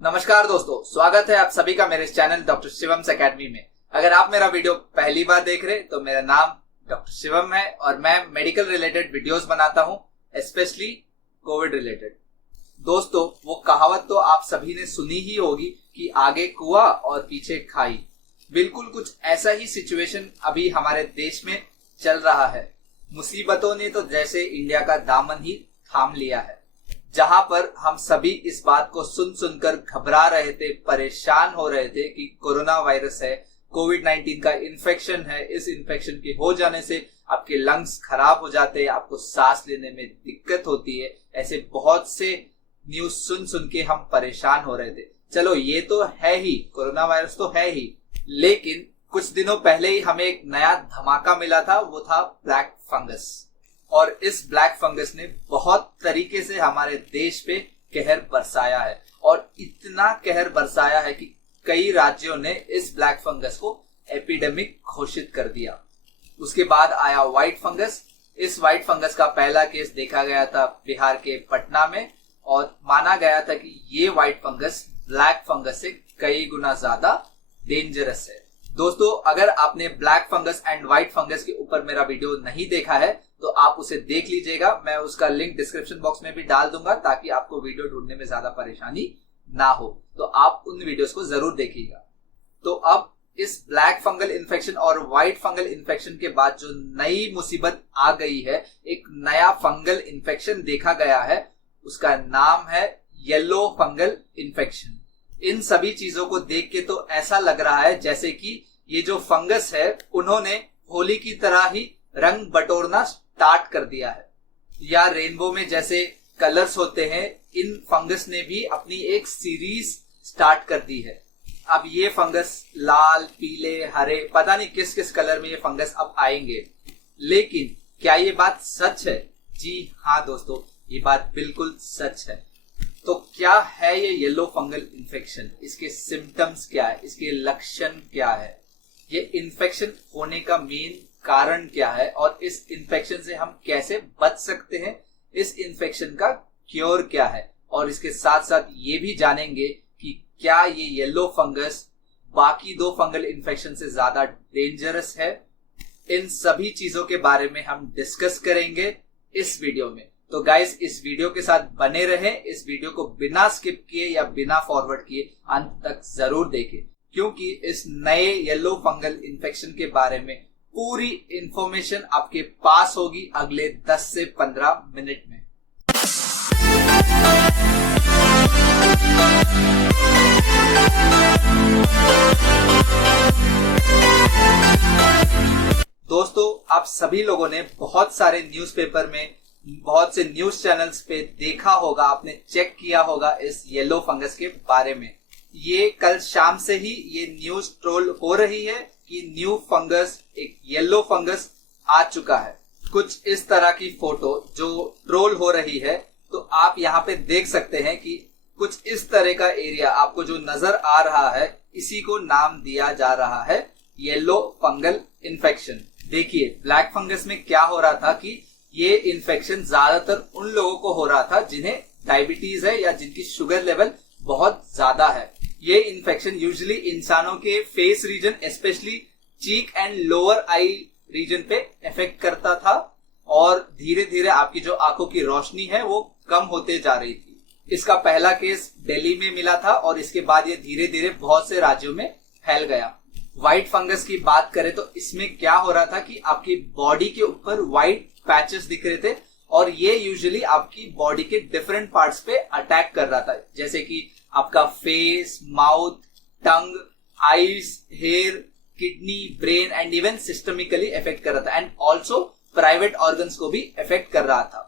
नमस्कार दोस्तों, स्वागत है आप सभी का मेरे इस चैनल डॉक्टर शिवम्स एकेडमी में। अगर आप मेरा वीडियो पहली बार देख रहे तो मेरा नाम डॉक्टर शिवम है और मैं मेडिकल रिलेटेड वीडियोस बनाता हूं, स्पेशली कोविड रिलेटेड। दोस्तों, वो कहावत तो आप सभी ने सुनी ही होगी कि आगे कुआं और पीछे खाई। बिल्कुल कुछ ऐसा ही सिचुएशन अभी हमारे देश में चल रहा है। मुसीबतों ने तो जैसे इंडिया का दामन ही थाम लिया है, जहां पर हम सभी इस बात को सुन सुनकर घबरा रहे थे, परेशान हो रहे थे कि कोरोना वायरस है, कोविड-19 का इन्फेक्शन है। इस इन्फेक्शन के हो जाने से आपके लंग्स खराब हो जाते हैं, आपको सांस लेने में दिक्कत होती है। ऐसे बहुत से न्यूज सुन सुन के हम परेशान हो रहे थे। चलो, ये तो है ही, कोरोना वायरस तो है ही, लेकिन कुछ दिनों पहले ही हमें एक नया धमाका मिला था, वो था ब्लैक फंगस। और इस ब्लैक फंगस ने बहुत तरीके से हमारे देश पे कहर बरसाया है, और इतना कहर बरसाया है कि कई राज्यों ने इस ब्लैक फंगस को एपिडेमिक घोषित कर दिया। उसके बाद आया व्हाइट फंगस। इस व्हाइट फंगस का पहला केस देखा गया था बिहार के पटना में, और माना गया था कि ये व्हाइट फंगस ब्लैक फंगस से कई गुना ज्यादा डेंजरस है। दोस्तों, अगर आपने black fungus and white fungus के ऊपर मेरा वीडियो नहीं देखा है तो आप उसे देख लीजिएगा। मैं उसका लिंक डिस्क्रिप्शन बॉक्स में भी डाल दूंगा ताकि आपको वीडियो ढूंढने में ज्यादा परेशानी ना हो, तो आप उन वीडियोस को जरूर देखिएगा। तो अब इस ब्लैक फंगल इन्फेक्शन और व्हाइट फंगल इन्फेक्शन के बाद जो नई मुसीबत आ गई है, एक नया फंगल इन्फेक्शन देखा गया है, उसका नाम है येलो फंगल इन्फेक्शन। इन सभी चीजों को देख के तो ऐसा लग रहा है जैसे कि ये जो फंगस है उन्होंने होली की तरह ही रंग बटोरना स्टार्ट कर दिया है, या रेनबो में जैसे कलर्स होते हैं, इन फंगस ने भी अपनी एक सीरीज स्टार्ट कर दी है। अब ये फंगस लाल, पीले, हरे, पता नहीं किस किस कलर में ये फंगस अब आएंगे। लेकिन क्या ये बात सच है? जी हाँ दोस्तों, ये बात बिल्कुल सच है। तो क्या है ये येलो फंगल इन्फेक्शन? इसके सिम्टम्स क्या है? इसके लक्षण क्या है? ये इन्फेक्शन होने का मेन कारण क्या है और इस इन्फेक्शन से हम कैसे बच सकते हैं? इस इन्फेक्शन का क्योर क्या है? और इसके साथ साथ ये भी जानेंगे कि क्या ये येलो फंगस बाकी दो फंगल इन्फेक्शन से ज्यादा डेंजरस है। इन सभी चीजों के बारे में हम डिस्कस करेंगे इस वीडियो में। तो गाइस, इस वीडियो के साथ बने रहें। इस वीडियो को बिना स्किप किए या बिना फॉरवर्ड किए अंत तक जरूर देखें, क्योंकि इस नए येलो फंगल इन्फेक्शन के बारे में पूरी इंफॉर्मेशन आपके पास होगी अगले 10 से 15 मिनट में। दोस्तों, आप सभी लोगों ने बहुत सारे न्यूज़पेपर में, बहुत से न्यूज चैनल्स पे देखा होगा, आपने चेक किया होगा इस येलो फंगस के बारे में। ये कल शाम से ही ये न्यूज ट्रोल हो रही है कि न्यू फंगस, एक येलो फंगस आ चुका है। कुछ इस तरह की फोटो जो ट्रोल हो रही है, तो आप यहाँ पे देख सकते हैं कि कुछ इस तरह का एरिया आपको जो नजर आ रहा है, इसी को नाम दिया जा रहा है येलो फंगल इन्फेक्शन। देखिए, ब्लैक फंगस में क्या हो रहा था कि ये इन्फेक्शन ज्यादातर उन लोगों को हो रहा था जिन्हें डायबिटीज है या जिनकी शुगर लेवल बहुत ज्यादा है। ये इन्फेक्शन यूजुअली इंसानों के face region, specially cheek and lower eye region पे इफेक्ट करता था, और धीरे धीरे आपकी जो आंखों की रोशनी है वो कम होते जा रही थी। इसका पहला केस दिल्ली में मिला था और इसके बाद ये धीरे धीरे बहुत से राज्यों में फैल गया। व्हाइट फंगस की बात करें तो इसमें क्या हो रहा था कि आपकी बॉडी के ऊपर व्हाइट पैचेस दिख रहे थे, और ये यूजुअली आपकी बॉडी के डिफरेंट पार्ट्स पे अटैक कर रहा था, जैसे कि आपका face, mouth, tongue, eyes, hair, kidney, brain and even systemically effect कर रहा था, एंड ऑल्सो प्राइवेट ऑर्गन्स को भी इफेक्ट कर रहा था।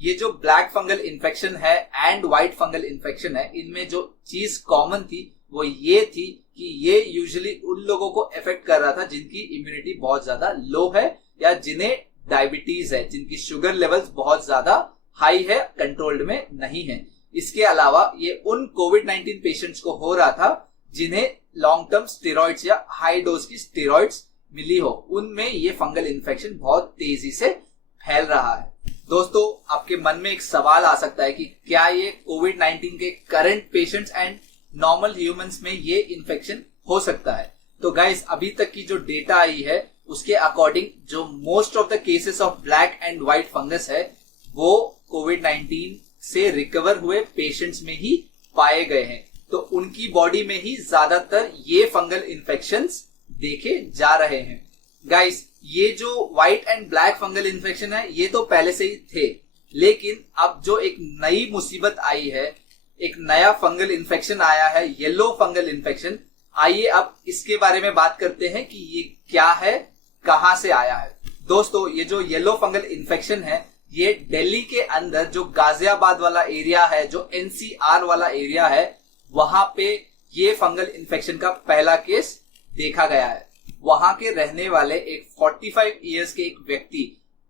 ये जो ब्लैक फंगल इन्फेक्शन है एंड व्हाइट फंगल इन्फेक्शन है, इनमें जो चीज कॉमन थी वो ये थी कि ये यूजुअली उन लोगों को इफेक्ट कर रहा था जिनकी इम्यूनिटी बहुत ज्यादा लो है, या जिन्हें डायबिटीज है, जिनकी शुगर लेवल्स बहुत ज्यादा हाई है, कंट्रोल्ड में नहीं है। इसके अलावा ये उन कोविड-19 पेशेंट्स को हो रहा था जिन्हें लॉन्ग टर्म स्टेरॉइड्स या हाई डोज की स्टेरॉइड्स मिली हो, उनमें ये फंगल इन्फेक्शन बहुत तेजी से फैल रहा है। दोस्तों, आपके मन में एक सवाल आ सकता है कि क्या ये कोविड-19 के current patients and normal humans में ये इन्फेक्शन हो सकता है। तो गाइस, अभी तक की जो डेटा आई है उसके अकॉर्डिंग जो most of the cases of black and white fungus है वो कोविड-19 से रिकवर हुए पेशेंट्स में ही पाए गए हैं। तो उनकी बॉडी में ही ज्यादातर ये फंगल इन्फेक्शंस देखे जा रहे हैं। गाइस, ये जो white and black fungal infection है ये तो पहले से ही थे, लेकिन अब जो एक नई मुसीबत आई है, एक नया फंगल इन्फेक्शन आया है, येलो फंगल इन्फेक्शन। आइए अब इसके बारे में बात करते हैं कि ये क्या है, कहां से आया है। दोस्तों, ये जो येलो फंगल इन्फेक्शन है ये दिल्ली के अंदर जो गाजियाबाद वाला एरिया है, जो एनसीआर वाला एरिया है, वहां पे ये फंगल इन्फेक्शन का पहला केस देखा गया है। वहां के रहने वाले एक 45 इयर्स के एक व्यक्ति,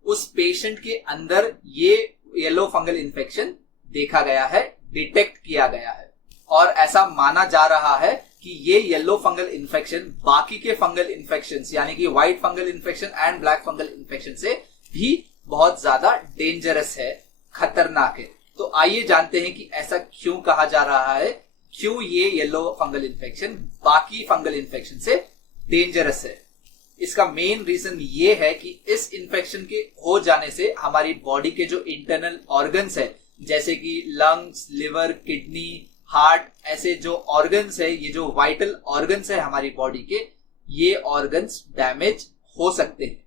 उस पेशेंट के अंदर ये येलो फंगल इन्फेक्शन देखा गया है, डिटेक्ट किया गया है। और ऐसा माना जा रहा है कि ये येलो फंगल इन्फेक्शन बाकी के फंगल इन्फेक्शन यानी कि white fungal infection and black fungal infection से भी बहुत ज्यादा डेंजरस है, खतरनाक है। तो आइए जानते हैं कि ऐसा क्यों कहा जा रहा है, क्यों ये येलो फंगल इन्फेक्शन बाकी फंगल इन्फेक्शन से डेंजरस है। इसका मेन रीजन ये है कि इस इन्फेक्शन के हो जाने से हमारी बॉडी के जो इंटरनल ऑर्गन्स है, जैसे कि लंग्स, लिवर, किडनी, हार्ट, ऐसे जो ऑर्गन्स है, ये जो वाइटल ऑर्गन्स है हमारी बॉडी के, ये ऑर्गन्स डैमेज हो सकते हैं।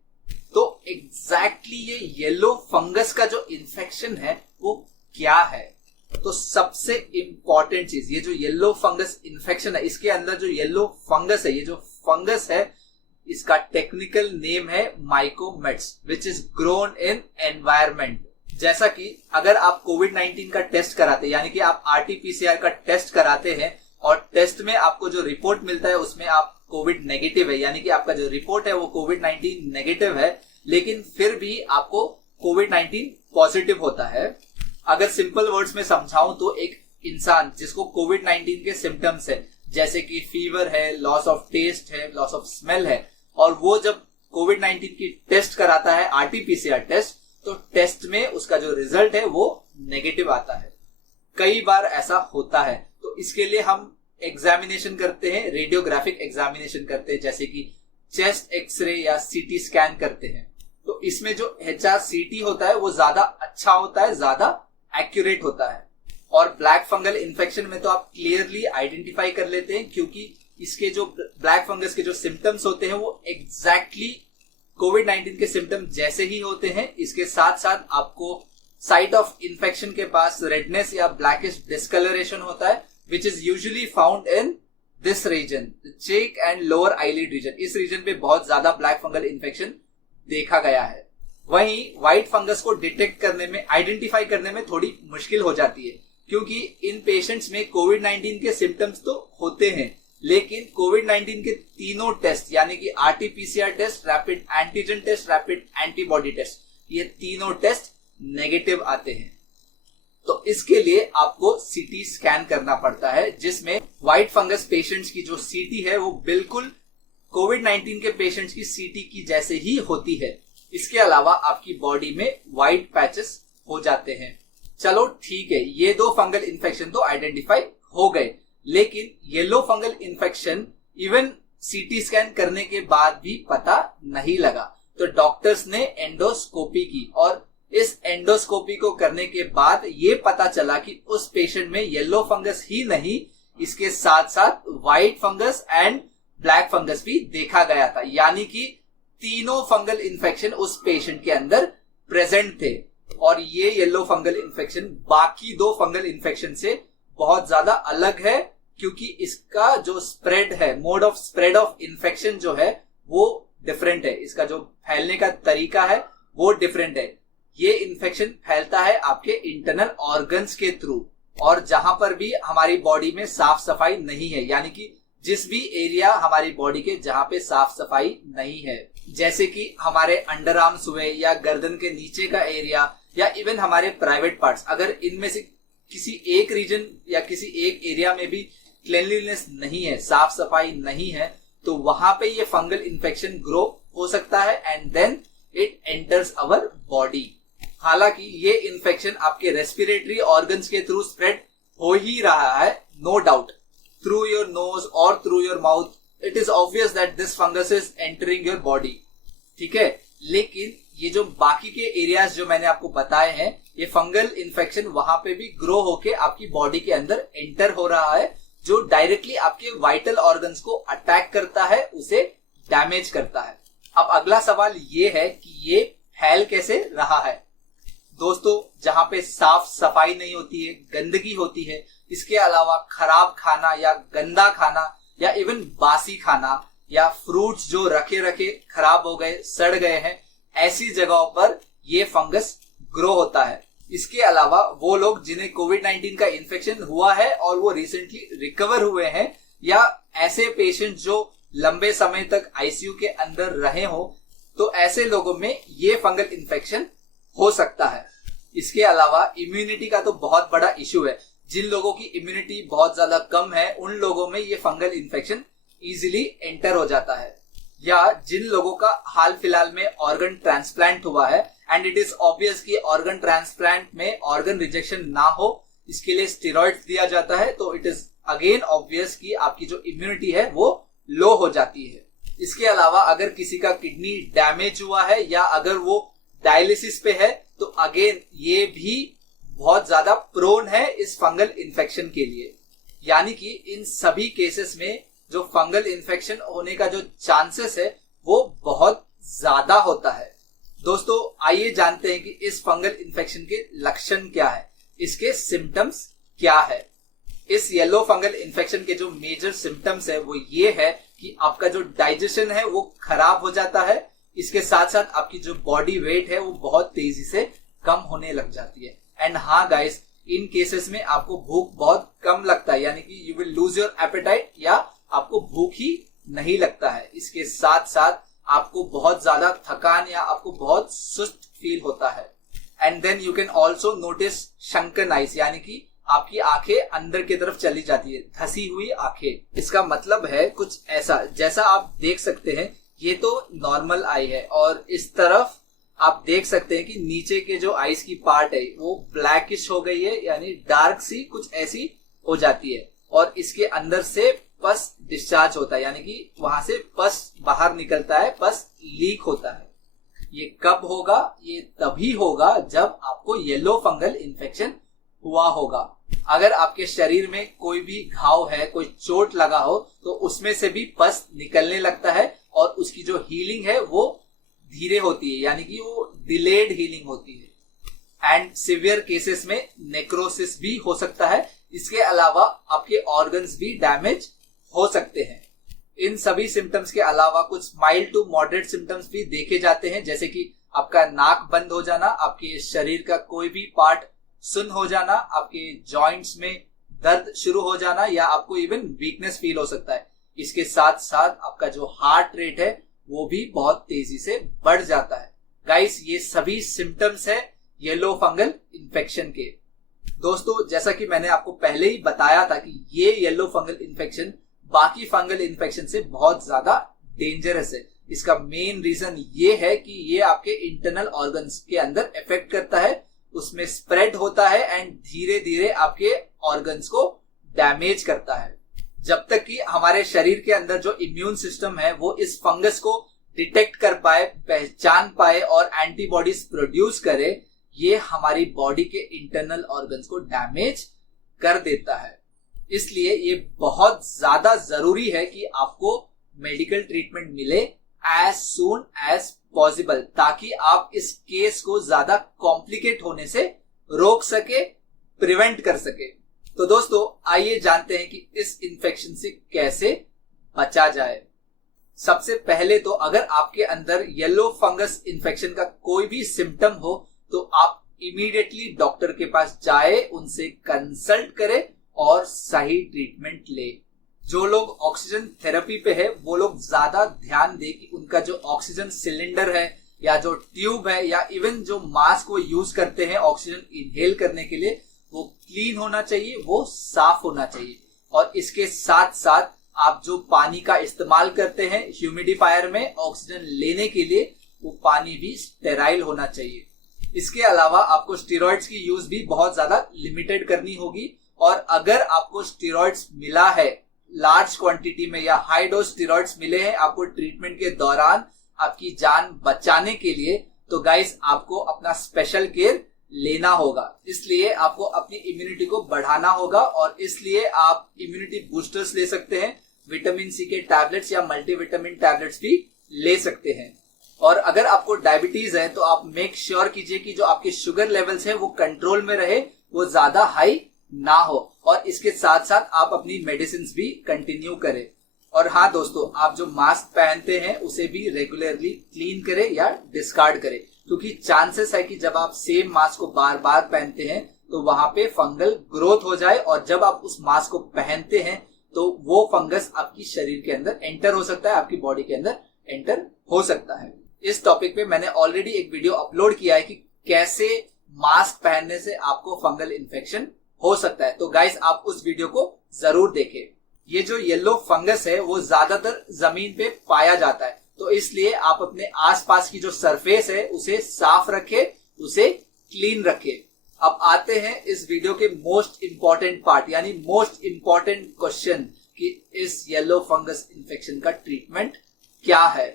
तो एग्जैक्टली ये येलो फंगस का जो इन्फेक्शन है वो क्या है? तो सबसे इंपॉर्टेंट चीज, ये जो येलो फंगस इन्फेक्शन है, इसके अंदर जो येलो फंगस है, ये जो फंगस है, इसका टेक्निकल नेम है माइकोमेट्स, which is grown in environment. जैसा कि अगर आप कोविड-19 का टेस्ट कराते हैं, यानी कि आप आरटी-पीसीआर का टेस्ट कराते हैं और टेस्ट में आपको जो रिपोर्ट मिलता है उसमें आप कोविड नेगेटिव है, यानी कि आपका जो रिपोर्ट है वो कोविड-19 नेगेटिव है, लेकिन फिर भी आपको कोविड-19 पॉजिटिव होता है। अगर सिंपल वर्ड्स में समझाऊं तो एक इंसान जिसको कोविड-19 के सिम्टम्स है, जैसे कि फीवर है, लॉस ऑफ टेस्ट है, लॉस ऑफ स्मेल है, और वो जब कोविड-19 की टेस्ट कराता है, आरटी-पीसीआर टेस्ट, तो टेस्ट में उसका जो रिजल्ट है वो नेगेटिव आता है। कई बार ऐसा होता है, तो इसके लिए हम एग्जामिनेशन करते हैं, रेडियोग्राफिक एग्जामिनेशन करते हैं, जैसे कि चेस्ट एक्सरे या सीटी स्कैन करते हैं। तो इसमें जो HRCT होता है वो ज्यादा अच्छा होता है, ज्यादा एक्यूरेट होता है। और ब्लैक फंगल इन्फेक्शन में तो आप क्लियरली आइडेंटिफाई कर लेते हैं, क्योंकि इसके जो ब्लैक फंगस के जो सिम्टम्स होते हैं वो एग्जैक्टली कोविड-19 के सिम्टम जैसे ही होते हैं। इसके साथ साथ आपको साइट ऑफ इन्फेक्शन के पास रेडनेस या ब्लैकिश डिस्कलरेशन होता है, which is usually found in this region, cheek and lower eyelid region. इस रीजन पे बहुत ज्यादा ब्लैक फंगल इन्फेक्शन देखा गया है। वहीं व्हाइट फंगस को डिटेक्ट करने में, आइडेंटिफाई करने में थोड़ी मुश्किल हो जाती है, क्योंकि इन पेशेंट्स में कोविड-19 के सिम्टम्स तो होते हैं, लेकिन कोविड-19 के तीनों टेस्ट, यानी कि RT PCR test, rapid antigen test, rapid antibody test, ये तीनों टेस्ट नेगेटिव आते हैं। तो इसके लिए आपको सीटी स्कैन करना पड़ता है, जिसमें व्हाइट फंगस पेशेंट्स की जो सीटी है वो बिल्कुल कोविड-19 के पेशेंट्स की सीटी की जैसे ही होती है। इसके अलावा आपकी बॉडी में व्हाइट पैचेस हो जाते हैं। चलो ठीक है, ये दो फंगल इन्फेक्शन तो आइडेंटिफाई हो गए, लेकिन yellow fungal infection even CT scan करने के बाद भी पता नहीं लगा। तो डॉक्टर्स ने एंडोस्कोपी की, और इस एंडोस्कोपी को करने के बाद ये पता चला कि उस पेशेंट में येलो फंगस ही नहीं, इसके साथ साथ white fungus and black fungus भी देखा गया था, यानी कि तीनों फंगल इन्फेक्शन उस पेशेंट के अंदर प्रेजेंट थे। और ये येलो फंगल इन्फेक्शन बाकी दो फंगल इन्फेक्शन से बहुत ज्यादा अलग है, क्योंकि इसका जो स्प्रेड है, mode of spread of infection जो है वो डिफरेंट है, इसका जो फैलने का तरीका है वो डिफरेंट है। ये इन्फेक्शन फैलता है आपके इंटरनल ऑर्गन्स के थ्रू, और जहां पर भी हमारी बॉडी में साफ सफाई नहीं है, यानी कि जिस भी एरिया हमारी बॉडी के जहां पे साफ सफाई नहीं है, जैसे कि हमारे अंडर आर्म्स हुए या गर्दन के नीचे का एरिया या इवन हमारे प्राइवेट पार्ट्स, अगर इनमें से किसी एक रीजन या किसी एक एरिया में भी क्लीनलीनेस नहीं है, साफ सफाई नहीं है, तो वहां पे ये फंगल इन्फेक्शन ग्रो हो सकता है and then it enters our body. हालांकि ये इन्फेक्शन आपके रेस्पिरेटरी ऑर्गन्स के थ्रू स्प्रेड हो ही रहा है, no doubt, through your nose or through your mouth, it is obvious that this fungus is entering your body. ठीक है, लेकिन ये जो बाकी के एरियाज जो मैंने आपको बताए हैं, ये फंगल इन्फेक्शन वहां पे भी ग्रो होके आपकी बॉडी के अंदर एंटर हो रहा है, जो डायरेक्टली आपके वाइटल ऑर्गन्स को अटैक करता है, उसे डैमेज करता है। अब अगला सवाल ये है कि ये फैल कैसे रहा है। दोस्तों, जहां पे साफ सफाई नहीं होती है, गंदगी होती है, इसके अलावा खराब खाना या गंदा खाना या इवन बासी खाना या फ्रूट्स जो रखे रखे खराब हो गए, सड़ गए हैं, ऐसी जगहों पर ये फंगस ग्रो होता है। इसके अलावा वो लोग जिन्हें कोविड-19 का इन्फेक्शन हुआ है और वो रिसेंटली रिकवर हुए हैं, या ऐसे पेशेंट जो लंबे समय तक आईसीयू के अंदर रहे हो, तो ऐसे लोगों में ये फंगल इन्फेक्शन हो सकता है। इसके अलावा इम्यूनिटी का तो बहुत बड़ा इश्यू है। जिन लोगों की इम्यूनिटी बहुत ज्यादा कम है, उन लोगों में ये फंगल इन्फेक्शन इजीली एंटर हो जाता है। या जिन लोगों का हाल फिलहाल में ऑर्गन ट्रांसप्लांट हुआ है एंड इट इज ऑब्वियस कि ऑर्गन ट्रांसप्लांट में ऑर्गन रिजेक्शन ना हो, इसके लिए स्टेरॉइड्स दिया जाता है, तो इट इज अगेन ऑब्वियस कि आपकी जो इम्यूनिटी है वो लो हो जाती है। इसके अलावा अगर किसी का किडनी डैमेज हुआ है या अगर वो डायलिसिस पे है, तो अगेन ये भी बहुत ज्यादा प्रोन है इस फंगल इन्फेक्शन के लिए। यानी कि इन सभी केसेस में जो फंगल इन्फेक्शन होने का जो चांसेस है वो बहुत ज्यादा होता है। दोस्तों, आइए जानते हैं कि इस फंगल इन्फेक्शन के लक्षण क्या है, इसके सिम्टम्स क्या है। इस येलो फंगल इन्फेक्शन के जो मेजर सिम्टम्स है वो ये है कि आपका जो डाइजेशन है वो खराब हो जाता है। इसके साथ साथ आपकी जो बॉडी वेट है वो बहुत तेजी से कम होने लग जाती है। एंड हाँ गाइस, इन केसेस में आपको भूख बहुत कम लगता है, यानी कि you will lose your apatite, या आपको भूख ही नहीं लगता है। इसके साथ साथ आपको बहुत ज्यादा थकान या आपको बहुत सुस्त फील होता है। And then you can also notice sunken eyes, यानी कि आपकी आंखें अंदर की तरफ चली जाती है, धसी हुई आंखें। इसका मतलब है कुछ ऐसा, जैसा आप देख सकते हैं, ये तो नॉर्मल आई है, और इस तरफ आप देख सकते हैं कि नीचे के जो आईज की पार्ट है वो ब्लैकिश हो गई है, यानी डार्क सी कुछ ऐसी हो जाती है, और इसके अंदर से पस डिस्चार्ज होता है, यानी कि वहां से पस बाहर निकलता है, पस लीक होता है। ये कब होगा? ये तभी होगा जब आपको येलो फंगल इन्फेक्शन हुआ होगा। अगर आपके शरीर में कोई भी घाव है, कोई चोट लगा हो, तो उसमें से भी पस निकलने लगता है और उसकी जो हीलिंग है वो धीरे होती है, यानी कि वो डिलेड हीलिंग होती है। एंड सिवियर केसेस में नेक्रोसिस भी हो सकता है। इसके अलावा आपके ऑर्गन्स भी डैमेज हो सकते हैं। इन सभी सिम्टम्स के अलावा कुछ माइल्ड टू मॉडरेट सिम्टम्स भी देखे जाते हैं, जैसे कि आपका नाक बंद हो जाना, आपके शरीर का कोई भी पार्ट सुन्न हो जाना, आपके जॉइंट्स में दर्द शुरू हो जाना, या आपको इवन वीकनेस फील हो सकता है। इसके साथ साथ आपका जो हार्ट रेट है वो भी बहुत तेजी से बढ़ जाता है। गाइस, ये सभी सिम्टम्स है येलो फंगल इन्फेक्शन के। दोस्तों, जैसा कि मैंने आपको पहले ही बताया था कि ये येलो फंगल इन्फेक्शन बाकी फंगल इन्फेक्शन से बहुत ज्यादा डेंजरस है। इसका मेन रीजन ये है कि ये आपके इंटरनल ऑर्गन्स के अंदर इफेक्ट करता है, उसमें स्प्रेड होता है एंड धीरे धीरे आपके ऑर्गन्स को डैमेज करता है। जब तक कि हमारे शरीर के अंदर जो इम्यून सिस्टम है वो इस फंगस को डिटेक्ट कर पाए, पहचान पाए और एंटीबॉडीज प्रोड्यूस करे, ये हमारी बॉडी के इंटरनल ऑर्गन्स को डैमेज कर देता है। इसलिए ये बहुत ज्यादा जरूरी है कि आपको मेडिकल ट्रीटमेंट मिले एज सून एज पॉसिबल, ताकि आप इस केस को ज्यादा कॉम्प्लिकेट होने से रोक सके, प्रिवेंट कर सके। तो दोस्तों, आइए जानते हैं कि इस इन्फेक्शन से कैसे बचा जाए। सबसे पहले तो अगर आपके अंदर येलो फंगस इन्फेक्शन का कोई भी सिम्टम हो तो आप इमीडिएटली डॉक्टर के पास जाए, उनसे कंसल्ट करें और सही ट्रीटमेंट ले। जो लोग ऑक्सीजन थेरेपी पे है वो लोग ज्यादा ध्यान दें कि उनका जो ऑक्सीजन सिलेंडर है या जो ट्यूब है या इवन जो मास्क वो यूज करते हैं ऑक्सीजन इनहेल करने के लिए, वो क्लीन होना चाहिए, वो साफ होना चाहिए। और इसके साथ साथ आप जो पानी का इस्तेमाल करते हैं ह्यूमिडिफायर में ऑक्सीजन लेने के लिए, वो पानी भी स्टेराइल होना चाहिए। इसके अलावा आपको स्टेरॉइड्स की यूज भी बहुत ज्यादा लिमिटेड करनी होगी, और अगर आपको स्टेरॉइड्स मिला है लार्ज क्वांटिटी में या हाई डोज स्टेरॉइड्स मिले हैं आपको ट्रीटमेंट के दौरान आपकी जान बचाने के लिए, तो गाइस आपको अपना स्पेशल केयर लेना होगा। इसलिए आपको अपनी इम्यूनिटी को बढ़ाना होगा और इसलिए आप इम्यूनिटी बूस्टर्स ले सकते हैं, विटामिन सी के टैबलेट्स या मल्टीविटामिन टैबलेट्स भी ले सकते हैं। और अगर आपको डायबिटीज है तो आप मेक श्योर कीजिए कि जो आपके शुगर लेवल्स है वो कंट्रोल में रहे, वो ज्यादा हाई ना हो, और इसके साथ साथ आप अपनी मेडिसिन भी कंटिन्यू करें। और हाँ दोस्तों, आप जो मास्क पहनते हैं उसे भी रेगुलरली क्लीन करें या डिस्कार्ड करें, क्योंकि चांसेस है कि जब आप सेम मास्क को बार बार पहनते हैं तो वहां पे फंगल ग्रोथ हो जाए, और जब आप उस मास्क को पहनते हैं तो वो फंगस आपकी शरीर के अंदर एंटर हो सकता है, आपकी बॉडी के अंदर एंटर हो सकता है। इस टॉपिक पे मैंने ऑलरेडी एक वीडियो अपलोड किया है कि कैसे मास्क पहनने से आपको फंगल इन्फेक्शन हो सकता है, तो गाइस आप उस वीडियो को जरूर देखें। ये जो येलो फंगस है वो ज्यादातर जमीन पे पाया जाता है, तो इसलिए आप अपने आसपास की जो सरफेस है उसे साफ रखें, उसे क्लीन रखें। अब आते हैं इस वीडियो के मोस्ट इंपॉर्टेंट पार्ट, यानी मोस्ट इंपॉर्टेंट क्वेश्चन कि इस येलो फंगस इन्फेक्शन का ट्रीटमेंट क्या है।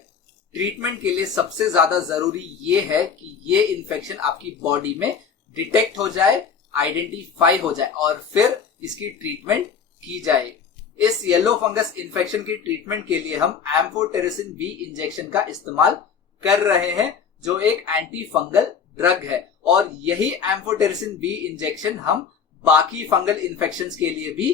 ट्रीटमेंट के लिए सबसे ज्यादा जरूरी ये है कि ये इन्फेक्शन आपकी बॉडी में डिटेक्ट हो जाए, आइडेंटिफाई हो जाए और फिर इसकी ट्रीटमेंट की जाए। इस येलो फंगस इन्फेक्शन की ट्रीटमेंट के लिए हम एम्फोटेरिसिन बी इंजेक्शन का इस्तेमाल कर रहे हैं, जो एक एंटी फंगल ड्रग है, और यही एम्फोटेरिसिन बी इंजेक्शन हम बाकी फंगल इन्फेक्शंस के लिए भी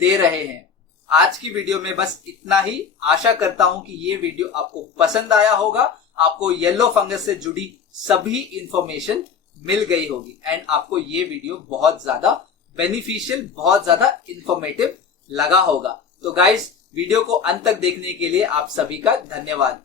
दे रहे हैं। आज की वीडियो में बस इतना ही। आशा करता हूं कि ये वीडियो आपको पसंद आया होगा, आपको येलो फंगस से जुड़ी सभी इंफॉर्मेशन मिल गई होगी एंड आपको ये वीडियो बहुत ज्यादा बेनिफिशियल, बहुत ज्यादा इंफॉर्मेटिव लगा होगा। तो गाइस, वीडियो को अंत तक देखने के लिए आप सभी का धन्यवाद।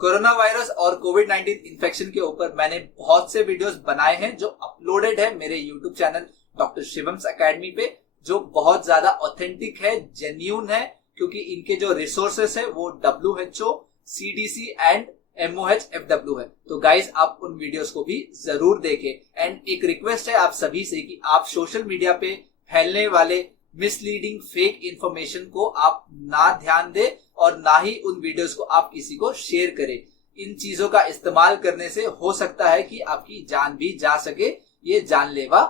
कोरोना वायरस और कोविड-19 इन्फेक्शन के ऊपर मैंने बहुत से वीडियोस बनाए हैं जो अपलोडेड है मेरे यूट्यूब चैनल डॉक्टर शिवम्स एकेडमी पे, जो बहुत ज्यादा ऑथेंटिक है, जेन्यून है, क्योंकि इनके जो रिसोर्सेस है वो WHO, CDC एंड MOHFW है। तो गाइज आप उन वीडियोस को भी जरूर देखें। एंड एक रिक्वेस्ट है आप सभी से कि आप सोशल मीडिया पे फैलने वाले मिसलीडिंग फेक इंफॉर्मेशन को आप ना ध्यान दें और ना ही उन वीडियोस को आप किसी को शेयर करें। इन चीजों का इस्तेमाल करने से हो सकता है कि आपकी जान भी जा सके, ये जानलेवा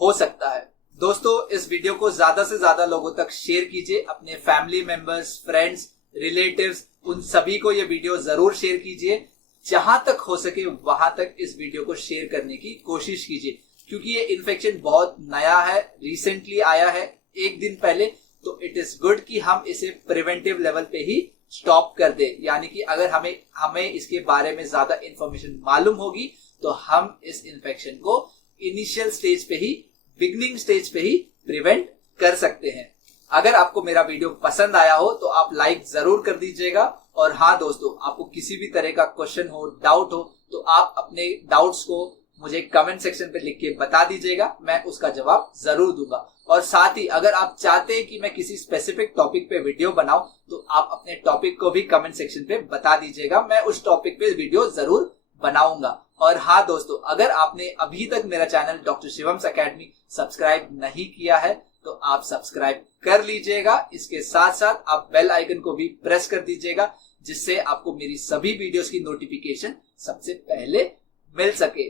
हो सकता है। दोस्तों, इस वीडियो को ज्यादा से ज्यादा लोगों तक शेयर कीजिए, अपने फैमिली मेंबर्स, फ्रेंड्स, रिलेटिव्स, उन सभी को ये वीडियो जरूर शेयर कीजिए। जहां तक हो सके वहां तक इस वीडियो को शेयर करने की कोशिश कीजिए, क्योंकि ये इन्फेक्शन बहुत नया है, रिसेंटली आया है, एक दिन पहले, तो इट इज गुड कि हम इसे प्रिवेंटिव लेवल पे ही स्टॉप कर दे। यानी कि अगर हमें इसके बारे में ज्यादा इंफॉर्मेशन मालूम होगी तो हम इस इन्फेक्शन को इनिशियल स्टेज पे ही, बिगनिंग स्टेज पे ही प्रिवेंट कर सकते हैं। अगर आपको मेरा वीडियो पसंद आया हो तो आप लाइक जरूर कर दीजिएगा। और हाँ दोस्तों, आपको किसी भी तरह का क्वेश्चन हो, डाउट हो, तो आप अपने डाउट्स को मुझे कमेंट सेक्शन पे लिख के बता दीजिएगा, मैं उसका जवाब जरूर दूंगा। और साथ ही अगर आप चाहते हैं कि मैं किसी स्पेसिफिक टॉपिक पे वीडियो बनाऊं तो आप अपने टॉपिक को भी कमेंट सेक्शन पे बता दीजिएगा, मैं उस टॉपिक पे वीडियो जरूर बनाऊंगा। और हाँ दोस्तों, अगर आपने अभी तक मेरा चैनल डॉक्टर शिवम्स एकेडमी सब्सक्राइब नहीं किया है तो आप सब्सक्राइब कर लीजिएगा। इसके साथ साथ आप बेल आइकन को भी प्रेस कर दीजिएगा, जिससे आपको मेरी सभी वीडियोस की नोटिफिकेशन सबसे पहले मिल सके।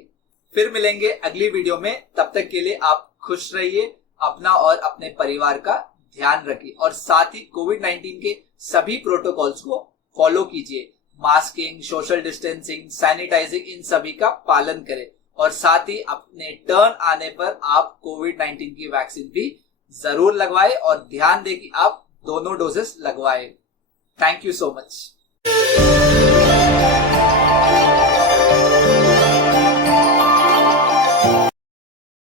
फिर मिलेंगे अगली वीडियो में, तब तक के लिए आप खुश रहिए, अपना और अपने परिवार का ध्यान रखिए और साथ ही कोविड-19 के सभी प्रोटोकॉल्स को फॉलो कीजिए। मास्किंग, सोशल डिस्टेंसिंग, सैनिटाइजिंग, इन सभी का पालन करें और साथ ही अपने टर्न आने पर आप कोविड-19 की वैक्सीन भी जरूर लगवाएं और ध्यान दें कि आप दोनों डोजेस लगवाएं। Thank you so much.